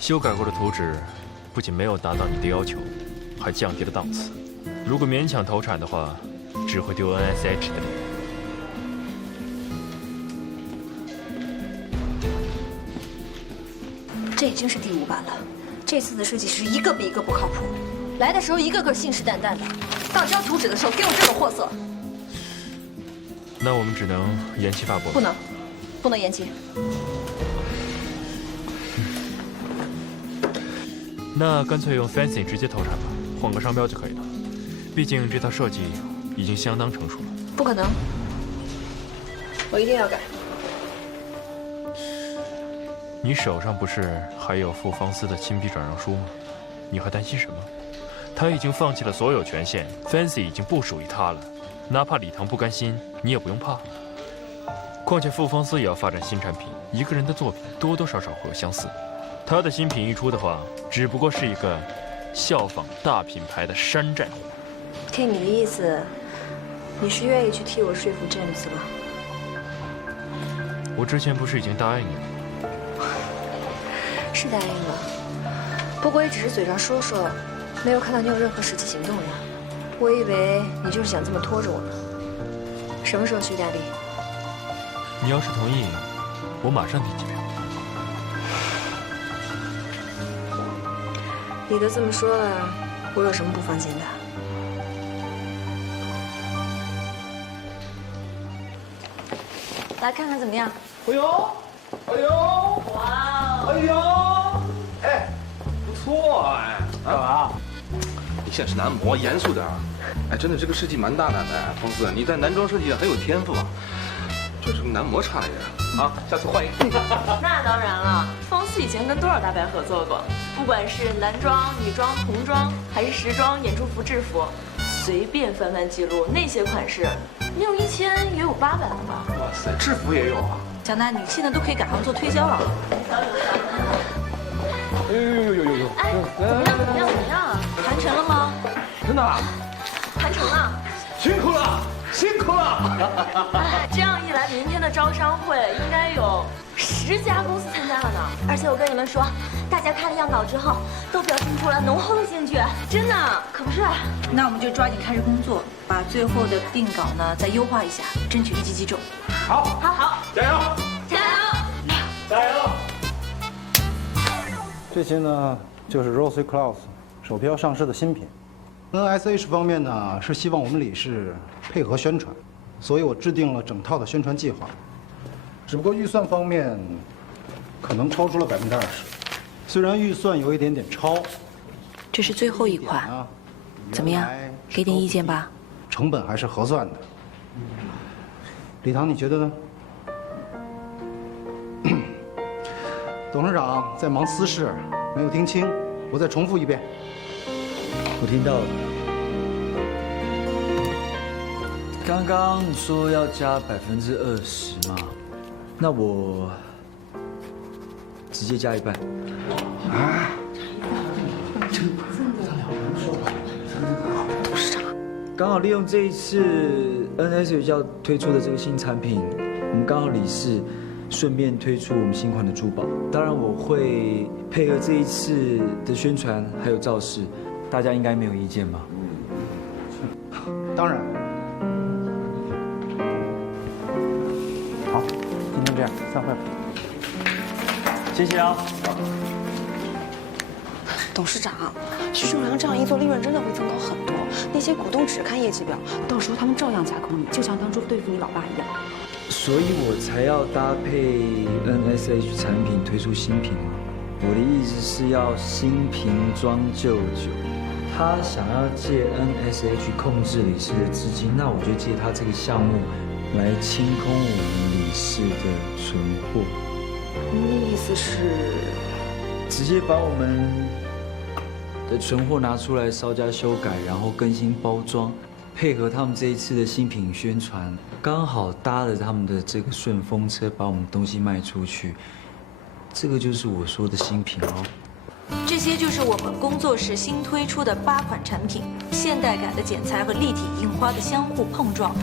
修改过的图纸不仅没有达到你的要求，还降低了档次。如果勉强投产的话，只会丢 NSH 的脸。这已经是第5版了，这次的设计师一个比一个不靠谱。来的时候一个个信誓旦旦的，到交图纸的时候给我这种货色。那我们只能延期发布。不能延期。那干脆用 Fancy 直接投产吧，换个商标就可以了。毕竟这套设计已经相当成熟了。不可能，我一定要改。你手上不是还有傅方思的亲笔转让书吗？你还担心什么？他已经放弃了所有权限 ，Fancy 已经不属于他了。哪怕礼堂不甘心，你也不用怕。况且傅方思也要发展新产品，一个人的作品多多少少会有相似。他的新品一出的话，只不过是一个效仿大品牌的山寨。听你的意思，你是愿意去替我说服 James 吗？我之前不是已经答应你了？是答应了，不过也只是嘴上说说，没有看到你有任何实际行动呀。我以为你就是想这么拖着我呢。什么时候去意大利？你要是同意，我马上订机票。你都这么说了，我有什么不放心的？来看看怎么样？哎呦，哎呦，哇，哎呦，哎，不错哎，干嘛？你现在是男模，严肃点儿。哎，真的这个设计蛮大胆的，方思，你在男装设计上很有天赋啊，就是跟男模差了一点啊。下次换一个。那当然了，方思以前跟多少大牌合作过，不管是男装、女装、童装，还是时装、演出服、制服，随便翻翻记录，那些款式，61000也有800了吧？哇塞，制服也有啊！蒋大，你现在都可以改行做推销了。哎呦！哎，怎么样？谈成了吗？真的？谈成了。辛苦了！哎，这样一来，明天的招商会应该有10家公司参加了呢。而且我跟你们说，大家看了样稿之后，都表现出了浓厚的兴趣，真的，可不是？那我们就抓紧开始工作，把最后的定稿呢再优化一下，争取一击即中。好，加油！这些呢，就是 Rosy Claus 首批要上市的新品。NSH 方面呢，是希望我们理事配合宣传，所以我制定了整套的宣传计划。只不过预算方面，可能超出了20%。虽然预算有一点点超，这是最后一款，怎么样？给点意见吧。成本还是合算的。礼堂，你觉得呢？董事长在忙私事，没有听清，我再重复一遍。我听到了。刚刚说要加20%嘛，那我直接加1半。啊？董事长，刚好利用这一次 NSH 要推出的这个新产品，我们刚好理事顺便推出我们新款的珠宝。当然我会配合这一次的宣传还有造势。大家应该没有意见吧？当然。好，今天这样，散会吧。谢谢啊。董事长，徐正良这样一做，利润真的会增高很多。那些股东只看业绩表，到时候他们照样采购你，就像当初对付你老爸一样。所以我才要搭配 NSH 产品推出新品嘛。我的意思是要新瓶装旧酒。他想要借 NSH 控制理事的资金，那我就借他这个项目来清空我们理事的存货。您的意思是，直接把我们的存货拿出来稍加修改，然后更新包装，配合他们这一次的新品宣传，刚好搭了他们的这个顺风车，把我们东西卖出去。这个就是我说的新品哦。这些就是我们工作室新推出的8款产品，现代感的剪裁和立体印花的相互碰撞，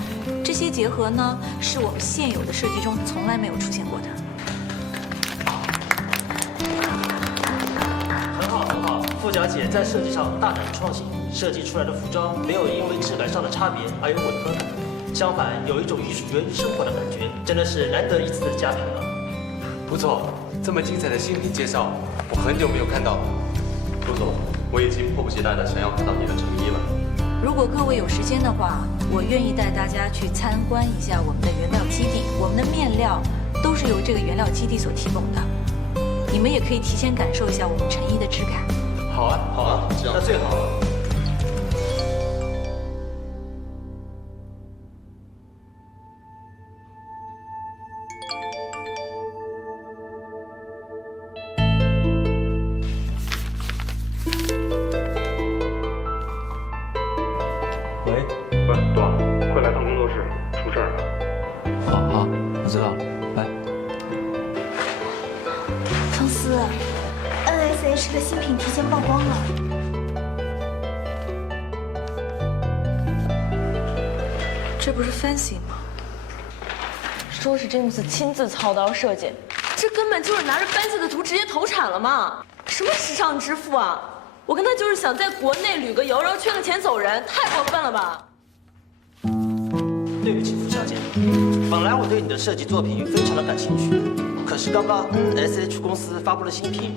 这些结合呢，是我们现有的设计中从来没有出现过的。佳姐在设计上大胆创新，设计出来的服装没有因为质感上的差别而有违和感，相反有一种艺术源于生活的感觉，真的是难得一次的佳品了。不错，这么精彩的新品介绍，我很久没有看到了。陆总，我已经迫不及待的想要看到你的成衣了。如果各位有时间的话，我愿意带大家去参观一下我们的原料基地。我们的面料都是由这个原料基地所提供的，你们也可以提前感受一下我们成衣的质感。好啊，好啊，这样那最好了。喂，朵，快来趟工作室，出事儿了。好，我知道了，来。方思 ，NSH 的新品提前曝光了。这不是 Fancy 吗？说是詹姆斯亲自操刀设计，这根本就是拿着 Fancy 的图直接投产了嘛！什么时尚之父啊！我跟他就是想在国内旅个游，然后圈个钱走人，太过分了吧！对不起，付小姐，本来我对你的设计作品非常的感兴趣，可是刚刚 NSH 公司发布了新品，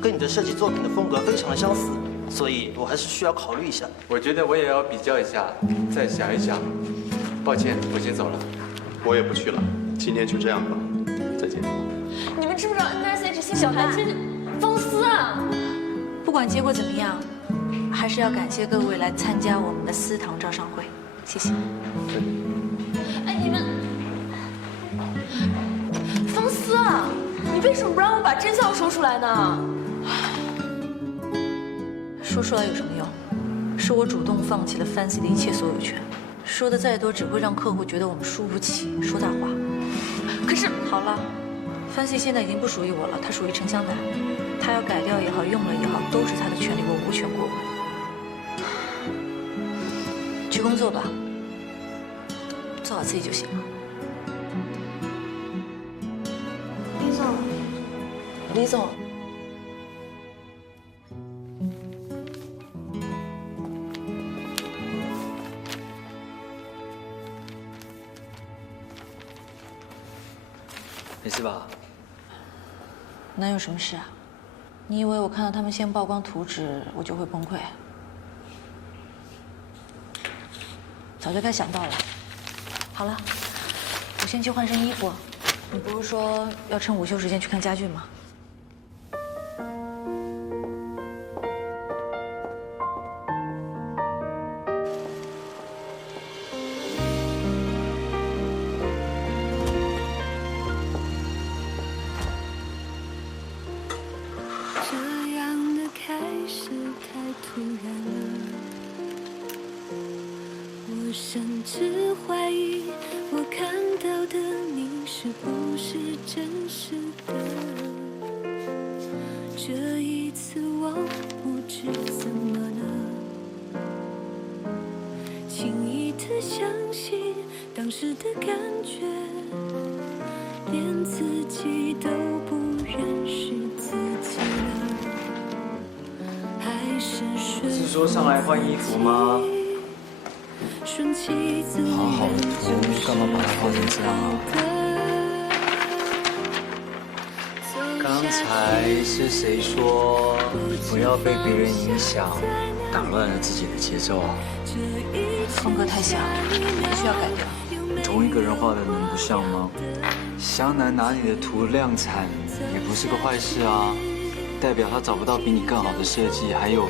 跟你的设计作品的风格非常的相似，所以我还是需要考虑一下。我觉得我也要比较一下，再想一想。抱歉，我先走了。我也不去了，今天就这样吧，再见。你们知不知道 NSH 新品牌其实方思啊？不管结果怎么样，还是要感谢各位来参加我们的私堂招商会，谢谢。哎，你们，方思啊，你为什么不让我把真相说出来呢？说出来有什么用？是我主动放弃了 Fancy 的一切所有权，说的再多只会让客户觉得我们输不起，说大话。可是好了，Fancy 现在已经不属于我了，它属于陈香南。他要改掉也好，用了也好，都是他的权利，我无权过问。去工作吧，做好自己就行了。李总，李总，没事吧？能有什么事啊？你以为我看到他们先曝光图纸，我就会崩溃？早就该想到了。好了，我先去换身衣服。你不是说要趁午休时间去看家具吗？甚至怀疑我看到的你是不是真实的。这一次我不知怎么了，轻易的相信当时的感觉，连自己都不认识自己了。还是是说上来换衣服吗？好好的图，干嘛把它画成这样啊？刚才是谁说不要被别人影响，打乱了自己的节奏啊？风格太像，必须要改掉。同一个人画的能不像吗？湘南拿你的图量产也不是个坏事啊，代表他找不到比你更好的设计，还有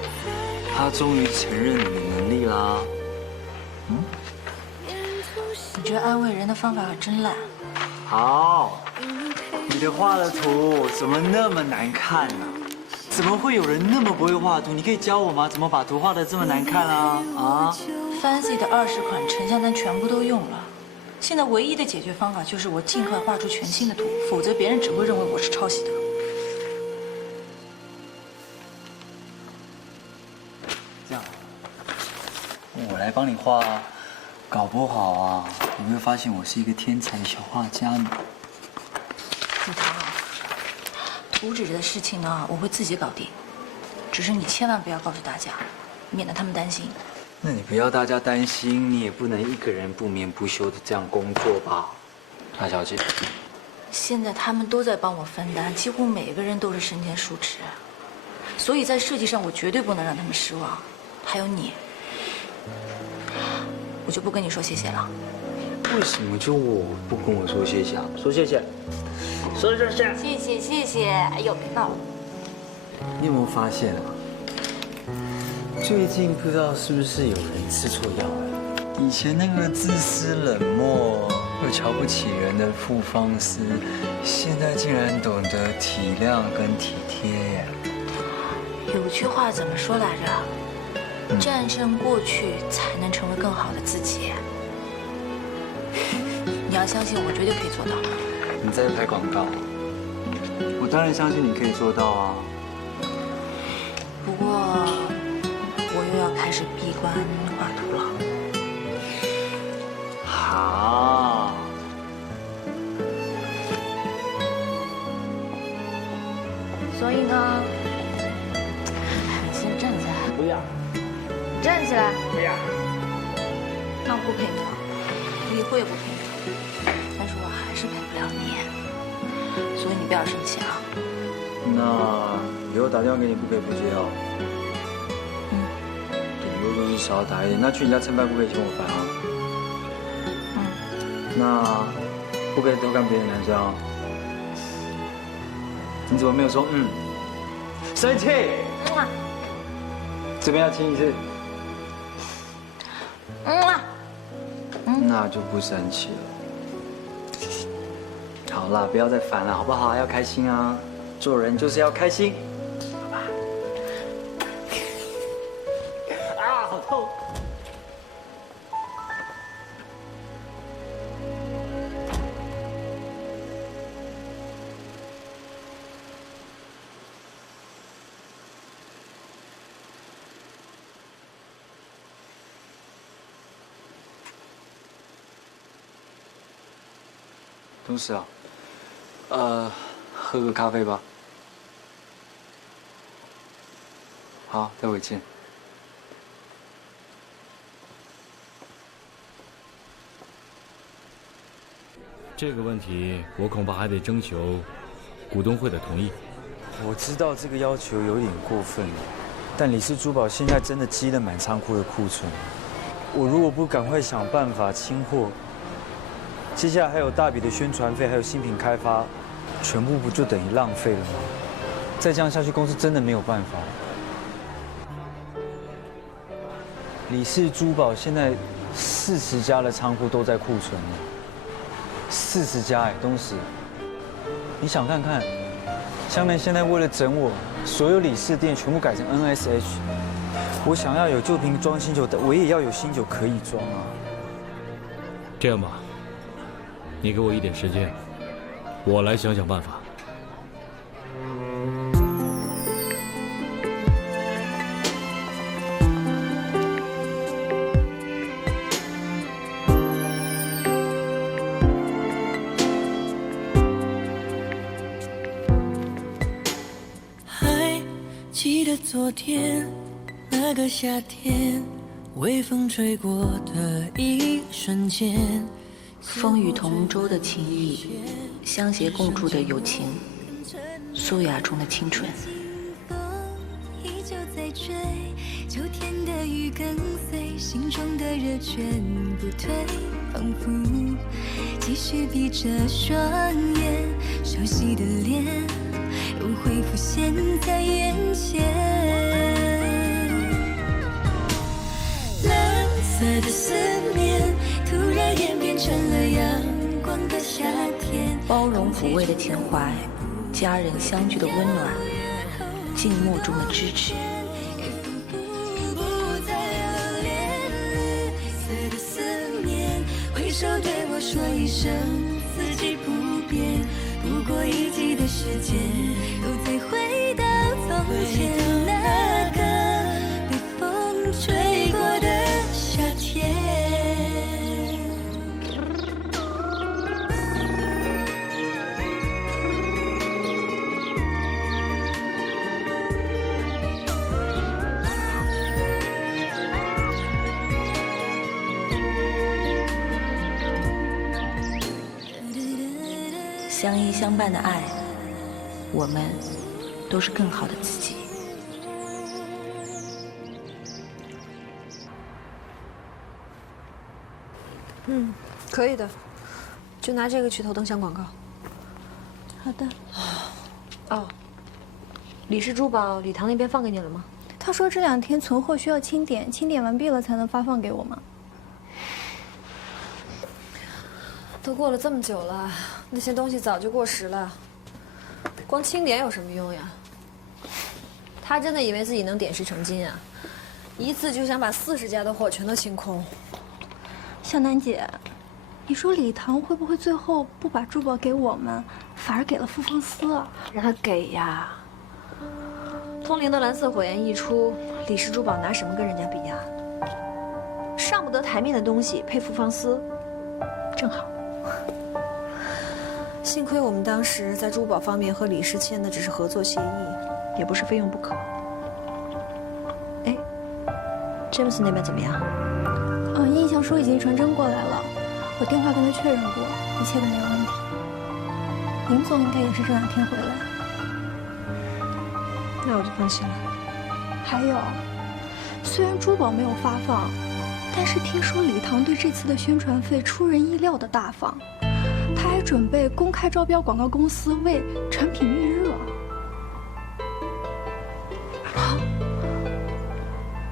他终于承认你的能力啦。你觉得安慰人的方法可真烂。好，你的画的图怎么那么难看呢？怎么会有人那么不会画图？你可以教我吗？怎么把图画得这么难看啊？啊 ？Fancy 的20款陈香南全部都用了，现在唯一的解决方法就是我尽快画出全新的图，否则别人只会认为我是抄袭的。这样，我来帮你画。搞不好啊，你会发现我是一个天才小画家呢。李唐，图纸的事情呢，我会自己搞定。只是你千万不要告诉大家，免得他们担心。那你不要大家担心，你也不能一个人不眠不休的这样工作吧，大小姐。现在他们都在帮我分担，几乎每个人都是身兼数职，所以在设计上我绝对不能让他们失望。还有你，我就不跟你说谢谢了。为什么就我不跟我说谢谢啊？说谢谢，说谢谢，谢谢谢谢。哎呦，别闹了。你有没有发现啊？最近不知道是不是有人吃错药了？以前那个自私冷漠又瞧不起人的傅方思，现在竟然懂得体谅跟体贴耶。有句话怎么说来着？战胜过去，才能成为更好的自己。你要相信我，绝对可以做到。你在拍广告，我当然相信你可以做到啊。不过，我又要开始闭关画图了。好。所以呢，先站起来。不要，站起来。不要。那我不陪你了，我以后也不陪你了。但是我还是陪不了你，所以你不要生气啊。那以后打电话给你不可以不接哦。对，如果是少打一点，那去你家蹭饭不可以请我饭啊。那不可以偷看别的男生啊。你怎么没有说生气？这边要亲一次。那就不生气了。好啦，不要再烦了，好不好？要开心啊，做人就是要开心。啊，好痛！同事啊，喝个咖啡吧。好，待会见。这个问题我恐怕还得征求股东会的同意。我知道这个要求有点过分，但李氏珠宝现在真的积了满仓库的库存，我如果不赶快想办法清货，接下来还有大笔的宣传费，还有新品开发，全部不就等于浪费了吗？再这样下去，公司真的没有办法。李氏珠宝现在40家的仓库都在库存，40家哎，东石，你想看看，香南现在为了整我，所有李氏店全部改成 NSH， 我想要有旧瓶装新酒的，我也要有新酒可以装啊。这样吧，你给我一点时间，我来想想办法。还记得昨天那个夏天，微风吹过的一瞬间，风雨同舟的情谊，相携共筑的友情，素雅中的青春。依旧在追，秋天的雨跟随，心中的热全不退，仿佛继续闭着双眼，熟悉的脸又会浮现在眼前。蓝色的思念突然演变成了阳光的夏天，包容抚慰的情怀，家人相聚的温暖，静默中的支持。不再留恋，绿色的思念，挥手对我说一声四季不变，不过一季的时间，又再回到从前那个被风吹过的夏天。相依相伴的爱，我们都是更好的自己。可以的，就拿这个去投灯箱广告。好的。哦，李氏珠宝礼堂那边放给你了吗？他说这2天存货需要清点，清点完毕了才能发放给我们。都过了这么久了，那些东西早就过时了，光清点有什么用呀？他真的以为自己能点石成金啊？一次就想把40家的货全都清空。小楠姐，你说礼堂会不会最后不把珠宝给我们，反而给了傅芳思啊？让他给呀！通灵的蓝色火焰一出，李氏珠宝拿什么跟人家比呀？上不得台面的东西配傅芳思，正好。幸亏我们当时在珠宝方面和李氏签的只是合作协议，也不是非用不可。哎，詹姆斯那边怎么样？印象书已经传真过来了，我电话跟他确认过，一切都没有问题。林总应该也是这2天回来。那我就放心了。还有，虽然珠宝没有发放，但是听说礼堂对这次的宣传费出人意料的大方，他还准备公开招标广告公司为产品预热。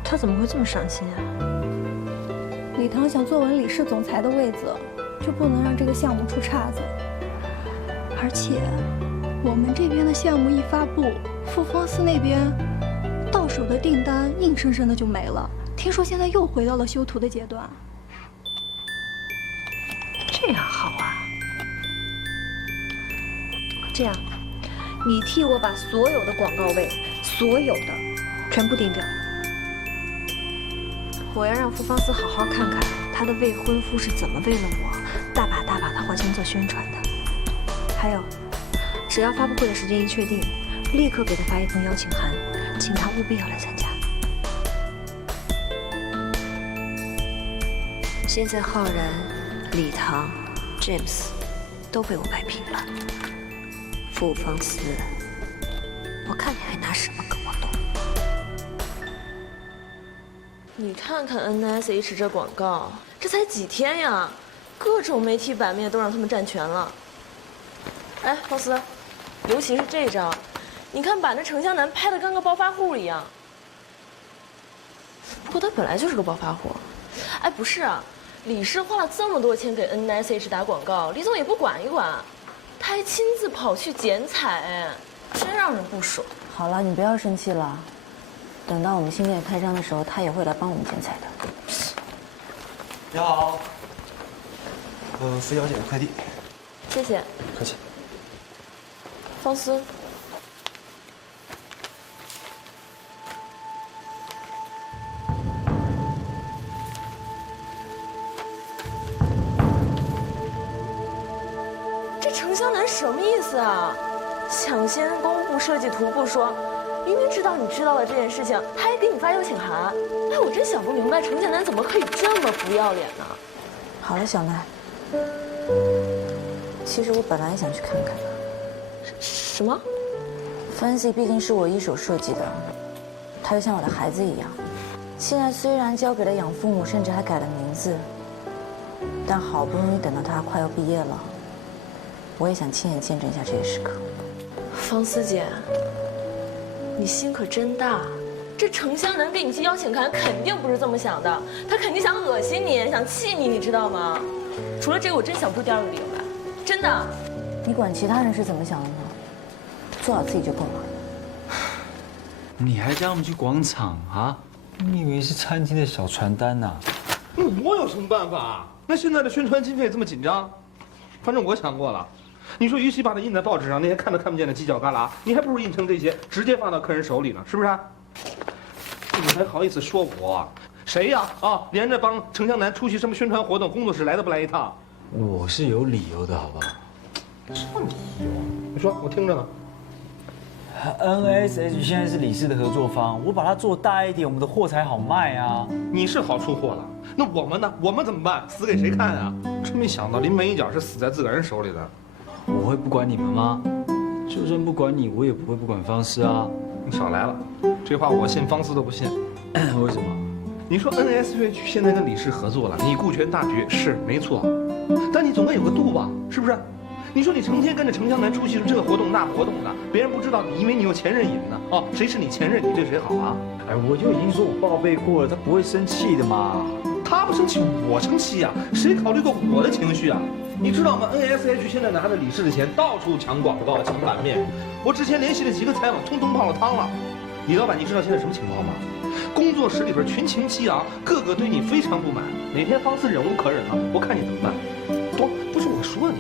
他怎么会这么上心啊？礼堂想坐稳理事总裁的位子，就不能让这个项目出岔子。而且，我们这边的项目一发布，傅芳思那边到手的订单硬生生的就没了。听说现在又回到了修图的阶段。这样好啊。这样，你替我把所有的广告位，所有的全部定掉。我要让傅芳思好好看看她的未婚夫是怎么为了我大把大把的花钱做宣传的。还有，只要发布会的时间一确定，立刻给他发一封邀请函，请他务必要来参加。现在浩然、礼堂、James 都被我摆平了。傅芳思，我看你还拿什么跟我斗？你看看 NSH 这广告，这才几天呀，各种媒体版面都让他们占全了。哎，芳思，尤其是这张，你看把那程湘南拍的跟个暴发户一样。不过他本来就是个暴发户。哎，不是啊，李氏花了这么多钱给 NSH 打广告，李总也不管一管，他还亲自跑去剪彩，哎，真让人不爽。好了，你不要生气了。等到我们新店开张的时候，他也会来帮我们剪彩的。你好，付小姐的快递。谢谢。客气。芳思，这程湘南什么意思啊？抢先公布设计图不说，明明知道你知道了这件事情，他还给你发邀请函。哎，我真想不明白，程湘南怎么可以这么不要脸呢？好了，小奈，其实我本来也想去看看的。什么？ Fancy 毕竟是我一手设计的，它就像我的孩子一样。现在虽然交给了养父母，甚至还改了名字，但好不容易等到他快要毕业了，我也想亲眼见证一下这个时刻。芳思姐，你心可真大！这程湘南给你寄邀请函，肯定不是这么想的，他肯定想恶心你，想气你，你知道吗？除了这个，我真想不出第二个理由来，真的。你管其他人是怎么想的呢？ 做好自己就够了。你还叫我们去广场啊？你以为是餐厅的小传单呐？我有什么办法？那现在的宣传经费这么紧张，反正我想过了。你说，与其把它印在报纸上，那些看都看不见的犄角旮旯，你还不如印成这些，直接放到客人手里呢，是不是？你还好意思说我？谁呀？啊，连着帮程湘南出席什么宣传活动，工作室来都不来一趟？我是有理由的，好不好？什么理由？你说，我听着呢。 NSH 现在是李氏的合作方，我把它做大一点，我们的货才好卖啊。你是好出货了，那我们呢？我们怎么办？死给谁看啊？真没想到临门一脚是死在自个儿人手里的。我会不管你们吗？就算不管你，我也不会不管方式啊。你少来了，这话我信方思都不信。为什么？你说 NSH 现在跟李氏合作了，你顾全大局是没错，但你总该有个度吧，是不是？你说你成天跟着程湘南出席这活动那活动的，别人不知道，你以为你有前任瘾呢？哦，谁是你前任，你对谁好啊？哎，我就已经说我报备过了，他不会生气的嘛。他不生气，我生气呀！谁考虑过我的情绪啊？你知道吗 ？NSH 现在拿着李氏的钱，到处抢广告、抢版面。我之前联系了几个采访，通通泡了汤了。李老板，你知道现在什么情况吗？工作室里边群情激昂，个个对你非常不满。哪天方思忍无可忍了，我看你怎么办？不是我说你，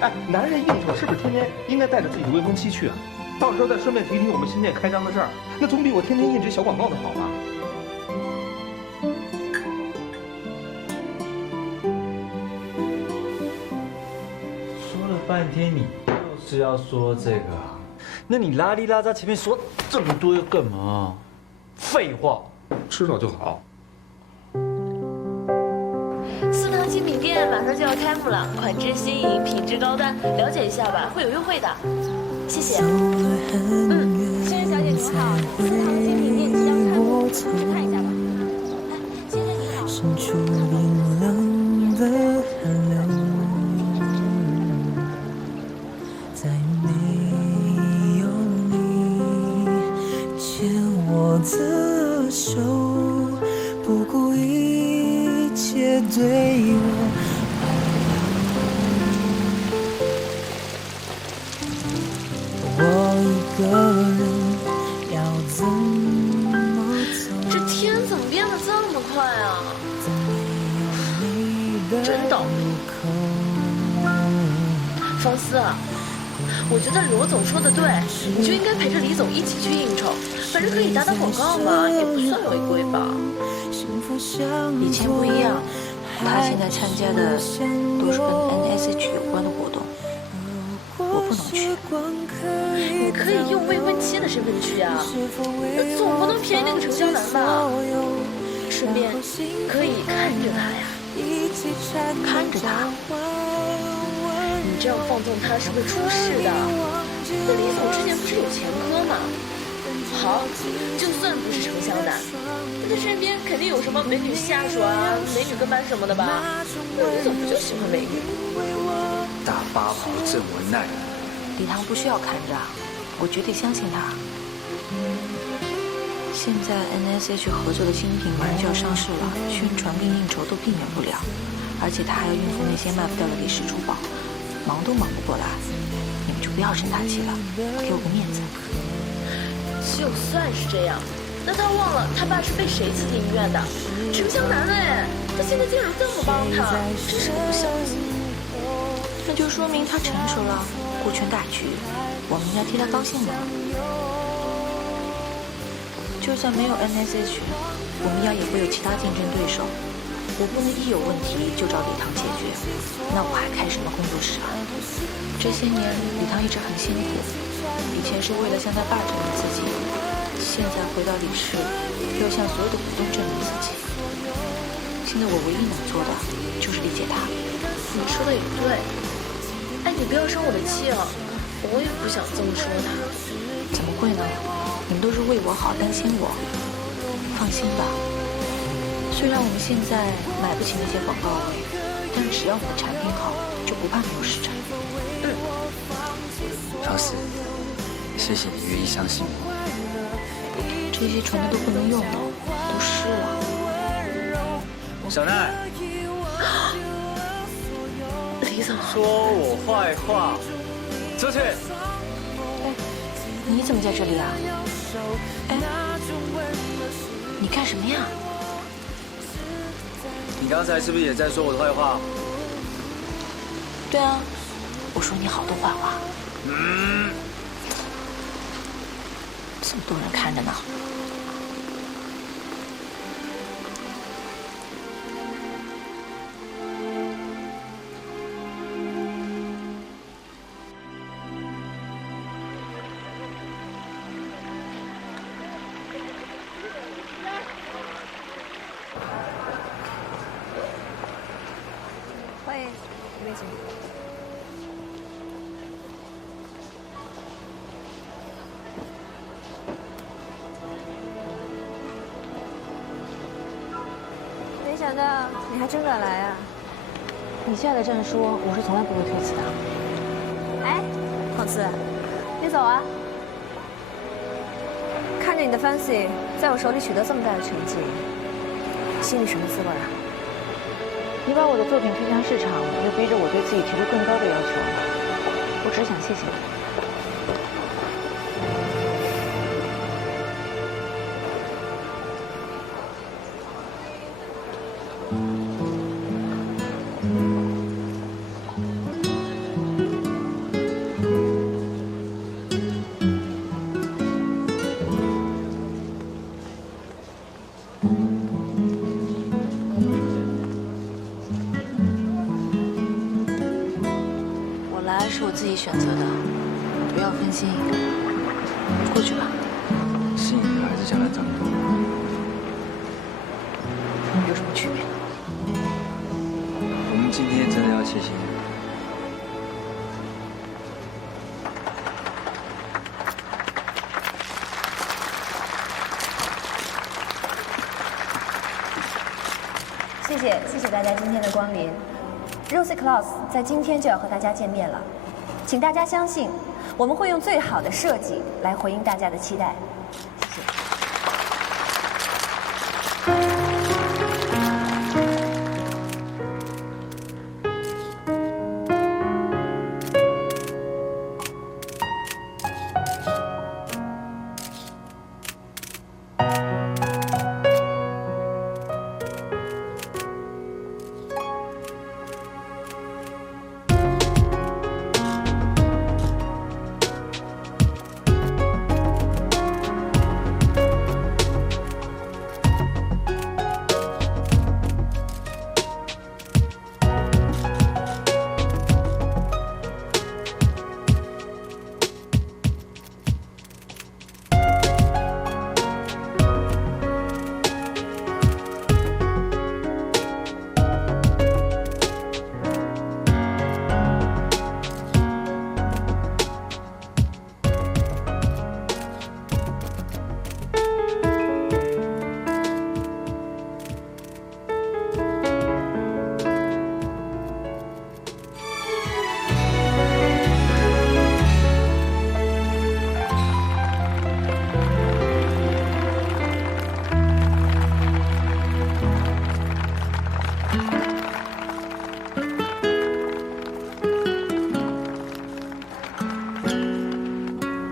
哎，男人应酬是不是天天应该带着自己的未婚妻去啊？到时候再顺便提提我们新店开张的事儿，那总比我天天印这小广告的好吧？说了半天，你就是要说这个，那你拉里拉扎前面说这么多要干嘛？废话，知道就好。四堂精品店马上就要开幕了，款式新颖，品质高端，了解一下吧，会有优惠的。谢谢。先生小姐您好，四堂的精品店即将开幕，去看一下吧。先生您好。伸出冰冷的寒流，在没有你牵我的手，不顾一切对我。我一个人要怎么走？这天怎么变得这么快啊？真的。方思啊，我觉得罗总说的对，你就应该陪着李总一起去应酬，反正可以打打广告嘛，也不算违规吧。以前不一样，他现在参加的都是跟 NSH 有关的活动，我不能去。你可以用未婚妻的身份去啊，总不能便宜那个程湘南吧？顺便可以看着他呀，看着他。你这样放纵他是会出事的。那李总之前不是有前科吗？好，就算不是程湘南，他身边肯定有什么美女下属啊、美女跟班什么的吧？那李总不就喜欢美女？大八婆郑文奈，李唐不需要看着，我绝对相信他。现在 NSH 合作的新品马上就要上市了，宣传跟应酬都避免不了，而且他还要应付那些卖不掉的李氏珠宝，忙都忙不过来。你们就不要生他气了，给我个面子。就算是这样，那他忘了他爸是被谁刺进医院的？程湘南哎，他现在竟然这么帮他，真是不相信。那就说明他成熟了，顾全大局，我们应该替他高兴的。就算没有 NSH， 我们要也会有其他竞争对手。我不能一有问题就找李唐解决，那我还开什么工作室啊？这些年李唐一直很辛苦，以前是为了向他爸证明自己，现在回到李氏，要向所有的股东证明自己。现在我唯一能做的就是理解他。你说的也对，哎，你不要生我的气哦，我也不想这么说他。怎么会呢？你们都是为我好，担心我。放心吧，虽然我们现在买不起那些广告位，但只要你的产品好，就不怕没有市场。老师，谢谢你愿意相信我。这些传的都不能用了，都湿了。小奈，李总说我坏话，出去。你怎么在这里啊？哎，你干什么呀？你刚才是不是也在说我的坏话？对啊，我说你好多坏话。这么多人看着呢。欢迎，李美姐。然的，你还真敢来啊！你现在这样说，我是从来不会推辞的。哎，广慈，别走啊！看着你的 Fancy 在我手里取得这么大的成绩，心里什么滋味啊？你把我的作品推向市场，又逼着我对自己提出更高的要求，我只想谢谢你。是我自己选择的，不要分心，过去吧。吸引的还是将来长多，有什么区别？我们今天真的要谢谢你。谢谢大家今天的光临。Rosy Claus 在今天就要和大家见面了，请大家相信，我们会用最好的设计来回应大家的期待。谢谢。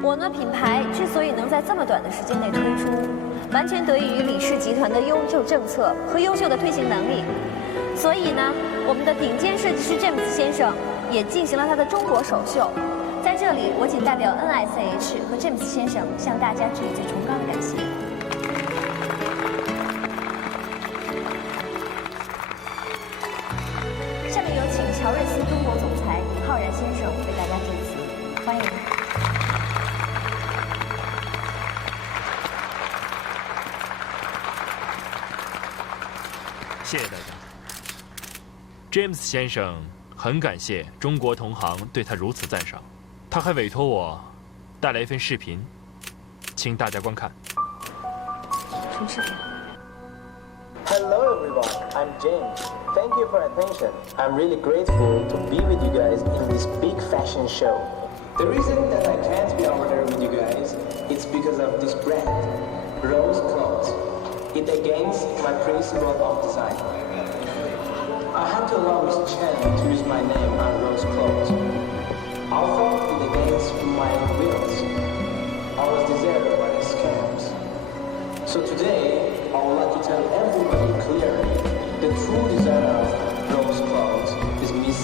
我呢，品牌之所以能在这么短的时间内推出，完全得益于李氏集团的优秀政策和优秀的推行能力。所以呢，我们的顶尖设计师詹姆斯先生也进行了他的中国首秀。在这里，我仅代表 NICH 和詹姆斯先生向大家致以最崇高的感谢。下面有请乔瑞斯中国总裁李浩然先生为大家致辞，欢迎。谢谢大家。James 先生很感谢中国同行对他如此赞赏，他还委托我带来一份视频，请大家观看。什么视频？ Hello everyone, I'm James. Thank you for attention. I'm really grateful to be with you guys in this big fashion show. The reason that I can't be over there with you guys, it's because of this brand, Rose Clothes. It against my principle of design. I had to allow Miss Chen to use my name on Rose Clothes. Although it against my wills, I was deserted by the scams. So today, I would like to tell everybody clearly, the true designer of Rose Clothes is Miss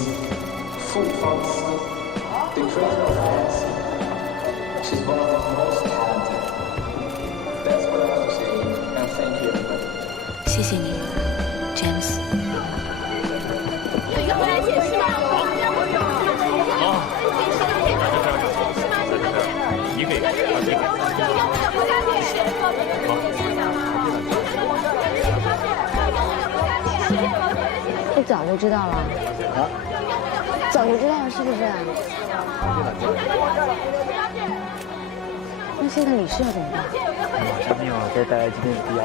Fu Fangsi, the creator of Fancy. She's one of the most talented. That's what I have to say, and thank you everybody. 谢谢你 ，James。要不来解释吧？一个一个，我早就知道了。啊？早就知道了，是不是？那现在李氏要怎么办？马上命我再带来今天的必要。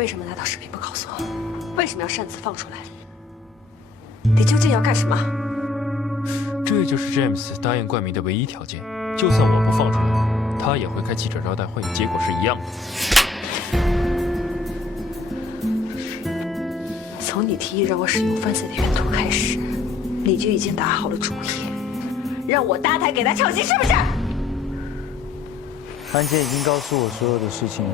为什么那条视频不告诉我？为什么要擅自放出来？你究竟要干什么？这就是 James 答应冠名的唯一条件。就算我不放出来，他也会开记者招待会，结果是一样的。从你提议让我使用Fancy的原图开始，你就已经打好了主意，让我搭台给他唱戏，是不是？潘姐已经告诉我所有的事情了。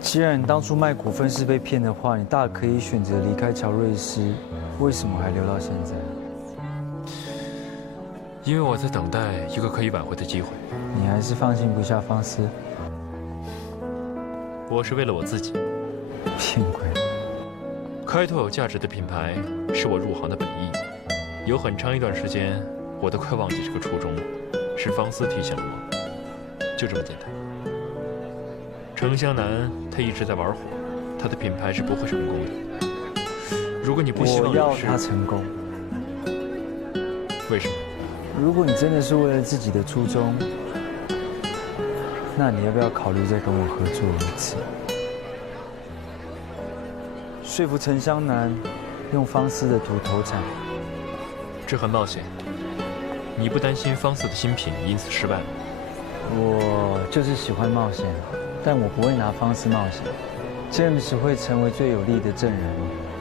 既然你当初卖股份是被骗的话，你大可以选择离开乔瑞斯，为什么还留到现在？因为我在等待一个可以挽回的机会。你还是放心不下方思？我是为了我自己。骗鬼！开拓有价值的品牌是我入行的本意。有很长一段时间，我都快忘记这个初衷了，是方思提醒了我，就这么简单。程湘南他一直在玩火，他的品牌是不会成功的。如果你不希望我要他成功，为什么？如果你真的是为了自己的初衷，那你要不要考虑再跟我合作一次？说服程湘南用方思的图投产，这很冒险。你不担心方思的新品因此失败吗？我就是喜欢冒险，但我不会拿方思冒险。James 会成为最有力的证人。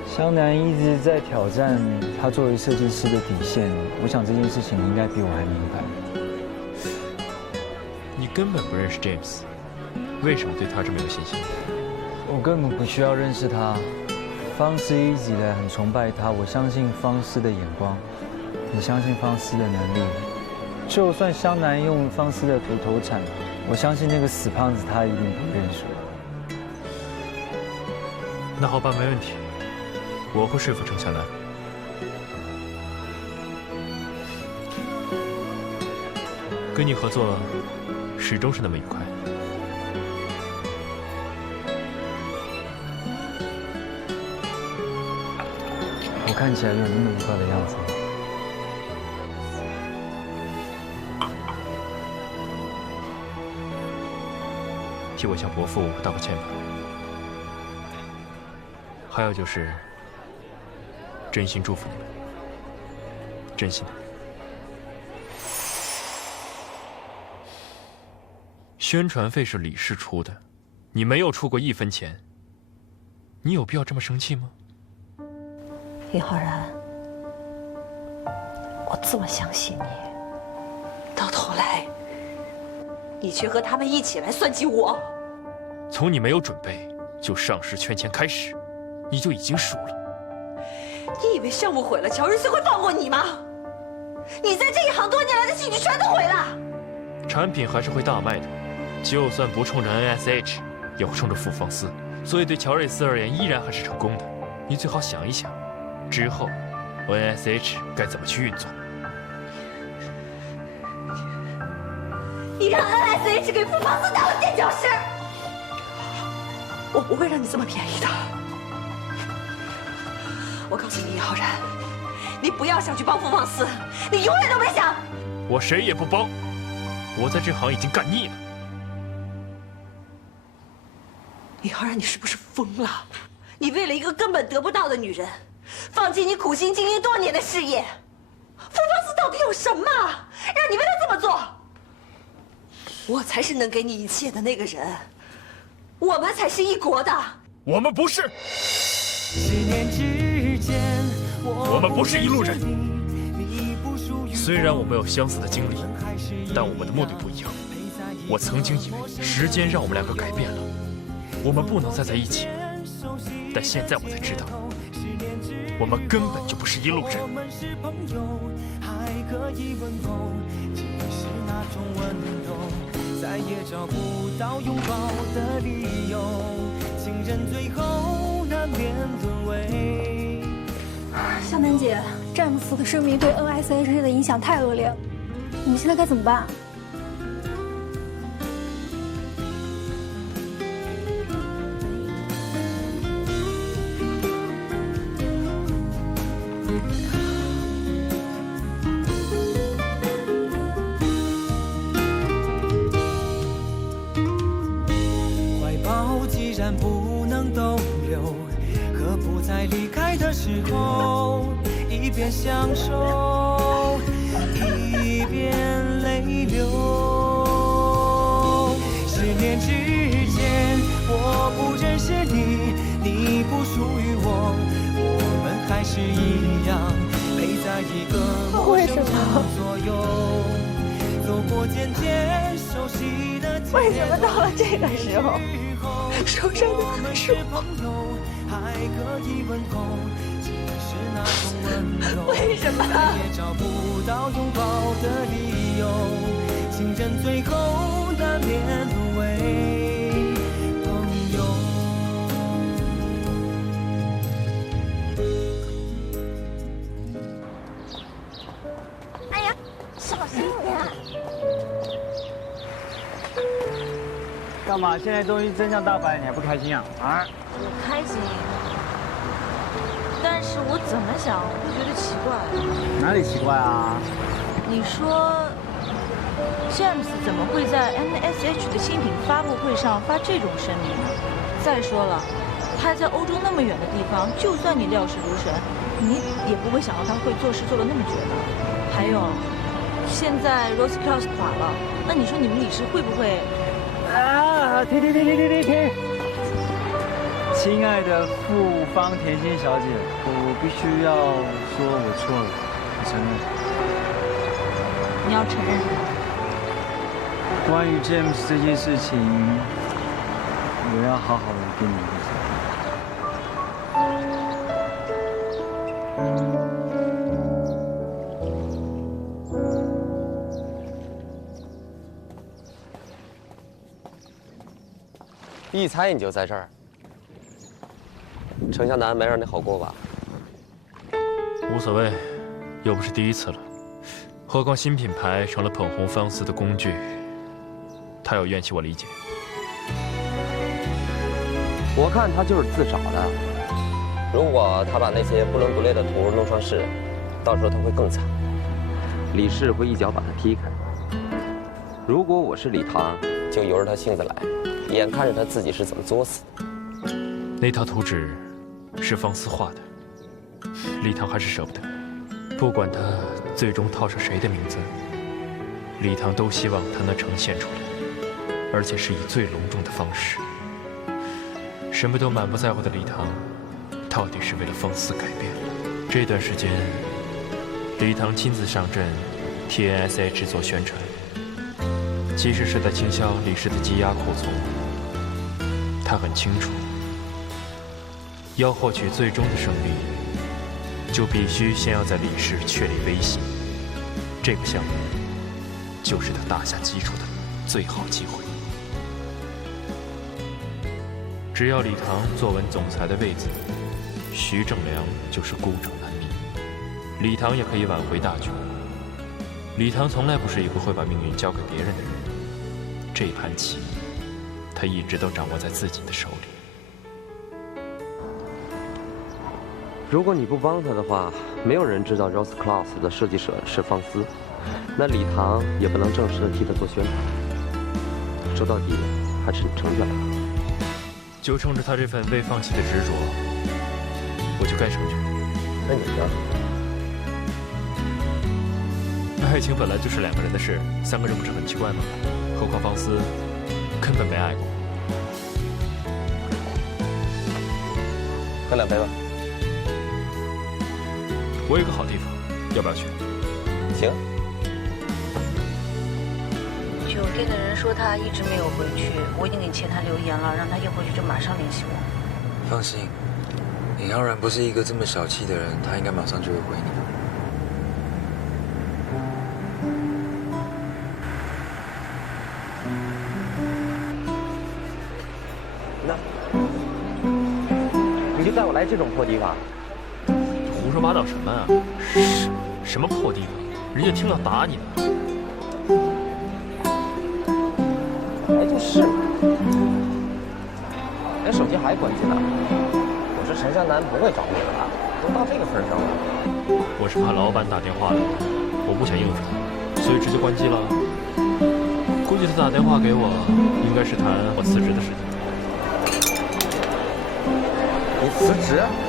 湘南一直在挑战他作为设计师的底线，我想这件事情你应该比我还明白。你根本不认识 James， 为什么对他这么有信心？我根本不需要认识他。方思一直以来很崇拜他，我相信方思的眼光，也相信方思的能力。就算湘南用方思的图投产，我相信那个死胖子他一定不认输。那好办，没问题，我会说服程湘南。跟你合作始终是那么愉快。我看起来有那么愉快的样子吗？替我向伯父道个歉吧。还有就是，真心祝福你们，真心的。宣传费是李氏出的，你没有出过1分钱，你有必要这么生气吗？李浩然，我这么相信你，到头来，你却和他们一起来算计我。从你没有准备就上市圈钱开始，你就已经输了。你以为项目毁了，乔瑞斯会放过你吗？你在这一行多年来的兴趣全都毁了。产品还是会大卖的，就算不冲着 NSH， 也会冲着傅方思，所以对乔瑞斯而言依然还是成功的。你最好想一想，之后 NSH 该怎么去运作。你让 NSH 给傅方思当了垫脚石，我不会让你这么便宜的。我告诉你，李浩然，你不要想去帮傅方思，你永远都别想。我谁也不帮，我在这行已经干腻了。李浩然，你是不是疯了？你为了一个根本得不到的女人，放弃你苦心经营多年的事业。傅方思到底有什么，让你为他这么做？我才是能给你一切的那个人，我们才是一国的。我们不是。我们不是一路人。虽然我们有相似的经历，但我们的目的不一样。我曾经以为时间让我们两个改变了，我们不能再在一起。但现在我才知道，我们根本就不是一路人。再也找不到拥抱的理由，情人最后难免沦为。湘南姐，詹姆斯的声明对 NSH 的影响太恶劣了，我们现在该怎么办？不能能逗留，何不在离开的时候，一边享受，一边泪流。10年之前，我不认识你，你不属于我，我们还是一样陪在一个陌生的左右，走过渐渐熟悉的街。为什么到了这个时候，受伤的还是我？为什么？也找不到拥抱的理由，情人最后难免沦为朋友。哎呀，小心一点！干嘛？现在终于真相大白，你还不开心啊？啊？我开心，但是我怎么想，我都觉得奇怪。哪里奇怪啊？你说 ，James 怎么会在 NSH 的新品发布会上发这种声明呢？再说了，他在欧洲那么远的地方，就算你料事如神，你也不会想到他会做事做得那么绝的。还有，现在 Rose Claus 垮了，那你说你们理事会不会？啊！停！亲爱的傅方甜心小姐，我必须要说我错了，我承认。你要承认什么？关于 James 这件事情，我要好好的跟你一猜你就在这儿。程向南没让你好过吧？无所谓，又不是第一次了。何况新品牌成了捧红方思的工具，他有怨气我理解。我看他就是自找的。如果他把那些不伦不类的图弄上市，到时候他会更惨。李氏会一脚把他踢开。如果我是李唐，就由着他性子来，眼看着他自己是怎么作死的。那套图纸是方思画的，李唐还是舍不得。不管他最终套上谁的名字，李唐都希望他能呈现出来，而且是以最隆重的方式。什么都满不在乎的李唐，到底是为了方思改变。这段时间，李唐亲自上阵替 NSH 做宣传，其实是在倾销李氏的积压库存。他很清楚，要获取最终的胜利，就必须先要在李氏确立威信。这个项目就是他打下基础的最好机会。只要李唐坐稳总裁的位子，徐正良就是孤掌难鸣。李唐也可以挽回大局。李唐从来不是一个会把命运交给别人的人，这盘棋，他一直都掌握在自己的手里。如果你不帮他的话，没有人知道 Rose Claus 的设计者是方思，那李唐也不能正式的替他做宣传。说到底，还是你成全了他。就冲着他这份未放弃的执着，我就该成全。那你呢？爱情本来就是两个人的事，三个人不是很奇怪吗？何况方思根本没爱过。喝两杯吧。我有个好地方，要不要去？行。酒店的人说他一直没有回去，我已经给前台留言了，让他一回去就马上联系我。放心，李浩然不是一个这么小气的人，他应该马上就会回你。那，你就带我来这种破地方？胡说八道什么啊？什么破地方？人家听了打你的。哎，就是，连手机还关机呢。我说陈向南不会找我的，都到这个份上了。我是怕老板打电话来，我不想应付他，所以直接关机了。估计他打电话给我，应该是谈我辞职的事情。辞职？